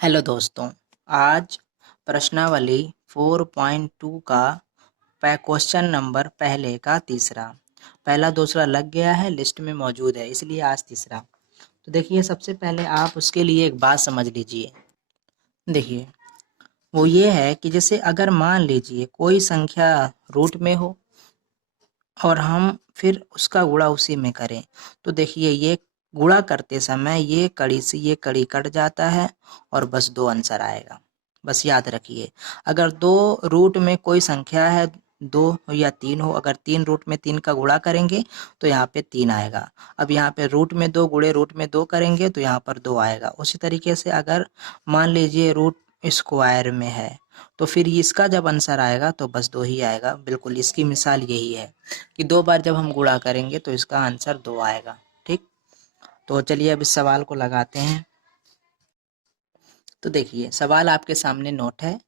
Hello दोस्तों, आज प्रश्नावली 4.2 का क्वेश्चन नंबर पहले का तीसरा। पहला दूसरा लग गया है, लिस्ट में मौजूद है, इसलिए आज तीसरा। तो देखिए, सबसे पहले आप उसके लिए एक बात समझ लीजिए। देखिए, वो ये है कि जैसे अगर मान लीजिए कोई संख्या रूट में हो और हम फिर उसका गुणा उसी में करें, तो देखिए ये गुणा करते समय ये कड़ी से ये कड़ी कट जाता है और बस 2 आंसर आएगा। बस याद रखिए, अगर 2 रूट में कोई संख्या है 2 या 3 हो, अगर 3 रूट में 3 का गुणा करेंगे तो यहाँ पे 3 आएगा। अब यहाँ पे रूट में 2 गुणे रूट में 2 करेंगे तो यहाँ पर 2 आएगा। उसी तरीके से अगर मान लीजिए रूट स्क्वायर में है तो फिर इसका जब आंसर आएगा तो बस 2 ही आएगा। बिल्कुल इसकी मिसाल यही है कि 2 बार जब हम गुणा करेंगे तो इसका आंसर 2 आएगा। ठीक, तो चलिए अब इस सवाल को लगाते हैं। तो देखिए, सवाल आपके सामने नोट है।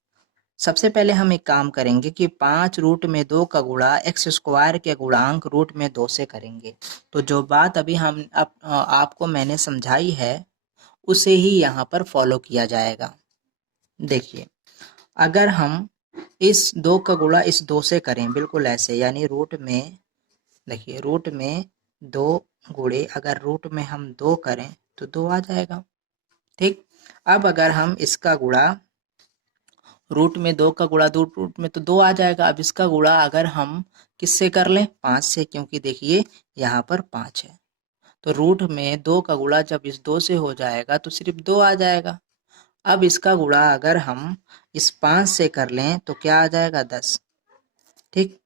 सबसे पहले हम एक काम करेंगे कि 5 रूट में 2 का गुणा एक्स स्क्वायर के गुणांक रूट में 2 से करेंगे। तो जो बात अभी हम आपको मैंने समझाई है उसे ही यहाँ पर फॉलो किया जाएगा। देखिए, अगर हम इस 2 का गुणा इस 2 से करें, बिल्कुल ऐसे, यानी रूट में, देखिए रूट में 2 गुणे अगर रूट में हम 2 करें तो 2 आ जाएगा। ठीक, अब अगर हम इसका गुणा रूट में 2 का गुणा दो रूट में तो 2 आ जाएगा। अब इसका गुणा अगर हम किससे कर लें, 5 से, क्योंकि देखिए यहाँ पर 5 है। तो रूट में 2 का गुणा जब इस 2 से हो जाएगा तो सिर्फ 2 आ जाएगा। अब इसका गुणा अगर हम इस 5 से कर लें तो क्या आ जाएगा, 10। ठीक,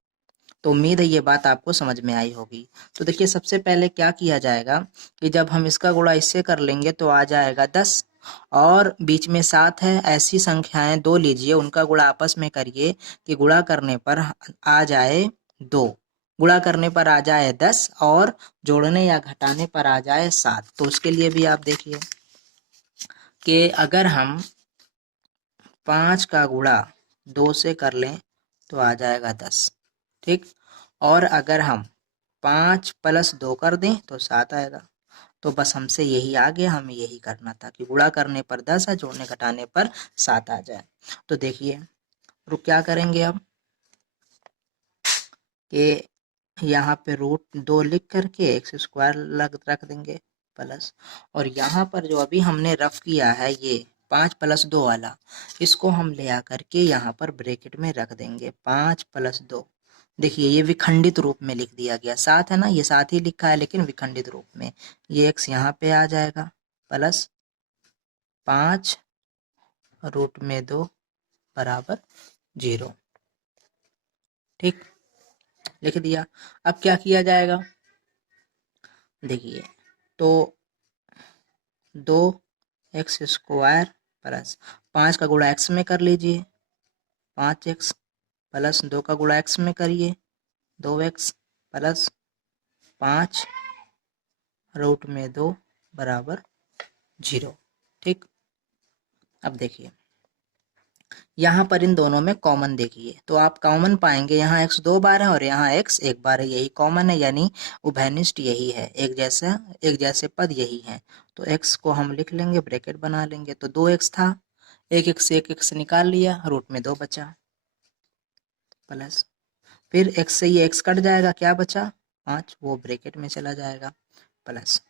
तो उम्मीद है ये बात आपको समझ में आई होगी। तो देखिए, सबसे पहले क्या किया जाएगा कि जब हम इसका गुणा इससे कर लेंगे तो आ जाएगा 10 और बीच में 7 है। ऐसी संख्याएं 2 लीजिए, उनका गुणा आपस में करिए कि गुणा करने पर आ जाए 2, गुणा करने पर आ जाए 10 और जोड़ने या घटाने पर आ जाए 7। तो उसके लिए भी आप देखिए कि अगर हम 5 का गुणा 2 से कर लें तो आ जाएगा 10। ठीक, और अगर हम 5 + 2 कर दें तो 7 आएगा। तो बस हमसे यही आ गया, हमें यही करना था कि गुणा करने पर 10 है, जोड़ने घटाने पर 7 आ जाए। तो देखिए, रुक क्या करेंगे अब कि यहाँ पे रूट 2 लिख करके एक्स स्क्वायर रख देंगे प्लस, और यहाँ पर जो अभी हमने रफ किया है ये 5 + 2 वाला, इसको हम ले आकर के यहाँ पर ब्रैकेट में रख देंगे। 5 + 2, देखिए ये विखंडित रूप में लिख दिया गया। 7 है ना, ये 7 ही लिखा है लेकिन विखंडित रूप में। ये एक्स यहाँ पे आ जाएगा प्लस 5 रूट में 2 बराबर 0। ठीक, लिख दिया। अब क्या किया जाएगा, देखिए, तो 2 एक्स स्क्वायर प्लस 5 का गुणा एक्स में कर लीजिए, 5x प्लस 2 का गुणा एक्स में करिए, 2x प्लस 5 रूट में 2 बराबर 0। ठीक, अब देखिए यहाँ पर इन दोनों में कॉमन देखिए तो आप कॉमन पाएंगे, यहाँ x 2 बार है और यहाँ x 1 बार है, यही कॉमन है, यानी उभयनिष्ठ यही है, एक जैसे पद यही है। तो x को हम लिख लेंगे, ब्रैकेट बना लेंगे, तो 2x था, एक x निकाल लिया, रूट में 2 बचा प्लस, फिर x से ये x कट जाएगा, क्या बचा 5, वो ब्रैकेट में चला जाएगा प्लस।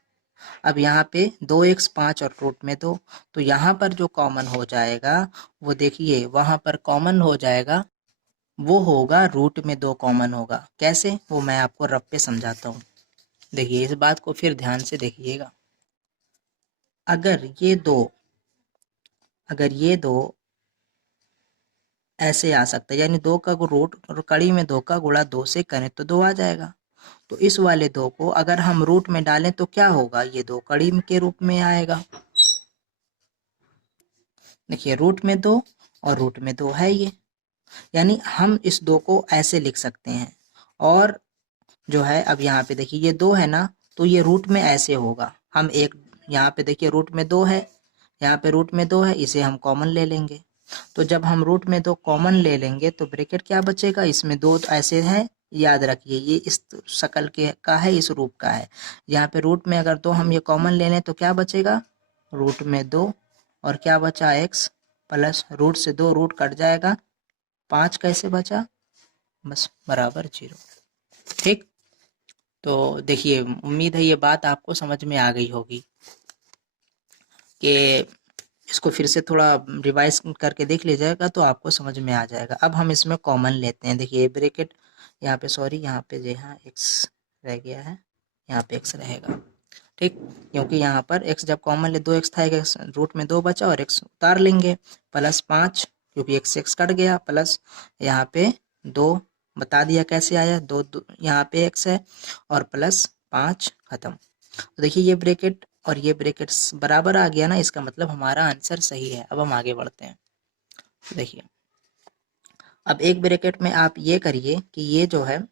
अब यहाँ पे 2x 5 और रूट में 2, तो यहाँ पर जो कॉमन हो जाएगा वो देखिए वहां पर कॉमन हो जाएगा, वो होगा रूट में 2 कॉमन होगा। कैसे, वो मैं आपको रफ पे समझाता हूँ। देखिए इस बात को फिर ध्यान से देखिएगा। अगर ये दो ऐसे आ सकता है, यानी 2 का रूट और कड़ी में 2 का गुणा 2 से करें तो 2 आ जाएगा। तो इस वाले 2 को अगर हम रूट में डालें तो क्या होगा, ये 2 कड़ी के रूप में आएगा। देखिए रूट में 2 और रूट में 2 है ये, यानी हम इस 2 को ऐसे लिख सकते हैं। और जो है अब यहाँ पे देखिए ये 2 है ना, तो ये रूट में ऐसे होगा। हम एक यहाँ पे देखिए रूट में 2 है, यहाँ पे रूट में 2 है, इसे हम कॉमन ले लेंगे। तो जब हम रूट में 2 कॉमन ले लेंगे तो ब्रैकेट क्या बचेगा, इसमें 2 तो ऐसे है, याद रखिए ये इस शक्ल के का है, इस रूप का है। यहाँ पे रूट में अगर 2 हम ये कॉमन ले लें तो क्या बचेगा, रूट में 2 और क्या बचा x प्लस रूट से 2 रूट कट जाएगा, 5 कैसे बचा, बस बराबर 0। ठीक, तो देखिए उम्मीद है ये बात आपको समझ में आ गई होगी कि इसको फिर से थोड़ा रिवाइज करके देख लीजिएगा तो आपको समझ में आ जाएगा। अब हम इसमें कॉमन लेते हैं। देखिए ब्रैकेट यहाँ पे, सॉरी यहाँ पे जो है एक्स रह गया है, यहाँ पे एक्स रहेगा। ठीक, क्योंकि यहाँ पर x जब कॉमन ले 2x था, एक रूट में 2 बचा और x उतार लेंगे, प्लस 5 क्योंकि x से x कट गया, प्लस यहाँ पे 2 बता दिया कैसे आया, 2 यहाँ पे x है और प्लस 5 खत्म। तो देखिए ये ब्रैकेट और ये ब्रैकेट बराबर आ गया ना, इसका मतलब हमारा आंसर सही है। अब हम आगे बढ़ते हैं। तो देखिए अब एक ब्रैकेट में आप ये करिए कि ये जो है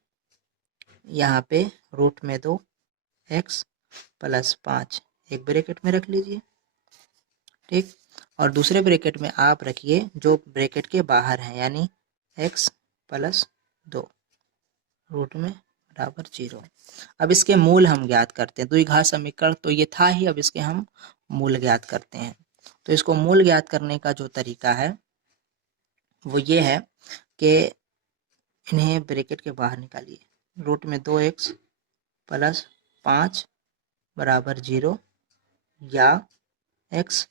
यहाँ पे रूट में 2x प्लस 5 एक ब्रैकेट में रख लीजिए। ठीक, और दूसरे ब्रैकेट में आप रखिए जो ब्रैकेट के बाहर है, यानी x प्लस 2 रूट में बराबर 0। अब इसके मूल हम ज्ञात करते हैं। द्विघात समीकरण तो ये था ही, अब इसके हम मूल ज्ञात करते हैं। तो इसको मूल ज्ञात करने का जो तरीका है वो ये है कि इन्हें ब्रैकेट के बाहर निकालिए। रूट में 2x प्लस 5 बराबर 0 या x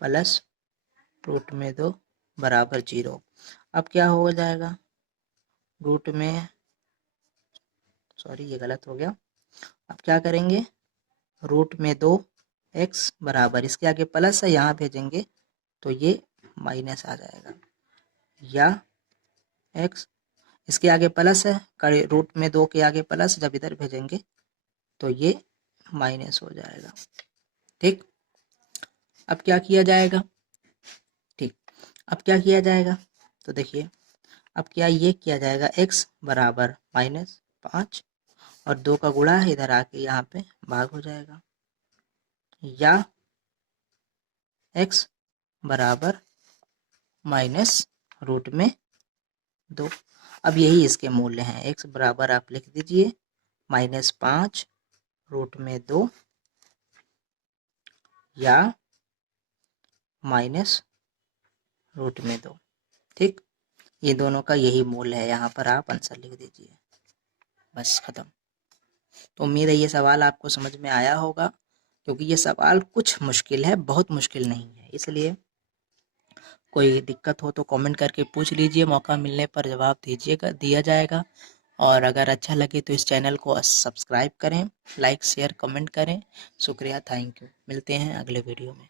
प्लस रूट में 2 बराबर 0। अब क्या हो जाएगा, रूट में, सॉरी ये गलत हो गया, अब क्या करेंगे, रूट में 2x बराबर, इसके आगे प्लस है यहाँ भेजेंगे तो ये माइनस आ जाएगा, या x इसके आगे प्लस है, रूट में 2 के आगे प्लस, जब इधर भेजेंगे तो ये माइनस हो जाएगा। ठीक, अब क्या किया जाएगा, ठीक, अब क्या किया जाएगा, तो देखिए अब क्या ये किया जाएगा, x बराबर -5 और 2 का गुणा है, इधर आके यहाँ पे भाग हो जाएगा, या x बराबर रूट में 2। अब यही इसके मूल्य हैं। x बराबर आप लिख दीजिए -5 रूट में 2 या रूट में 2। ठीक, ये दोनों का यही मूल्य है, यहाँ पर आप आंसर लिख दीजिए, बस खत्म। तो उम्मीद है ये सवाल आपको समझ में आया होगा, क्योंकि ये सवाल कुछ मुश्किल है, बहुत मुश्किल नहीं है। इसलिए कोई दिक्कत हो तो कमेंट करके पूछ लीजिए, मौका मिलने पर जवाब दिया जाएगा। और अगर अच्छा लगे तो इस चैनल को सब्सक्राइब करें, लाइक शेयर कमेंट करें। शुक्रिया, थैंक यू। मिलते हैं अगले वीडियो में।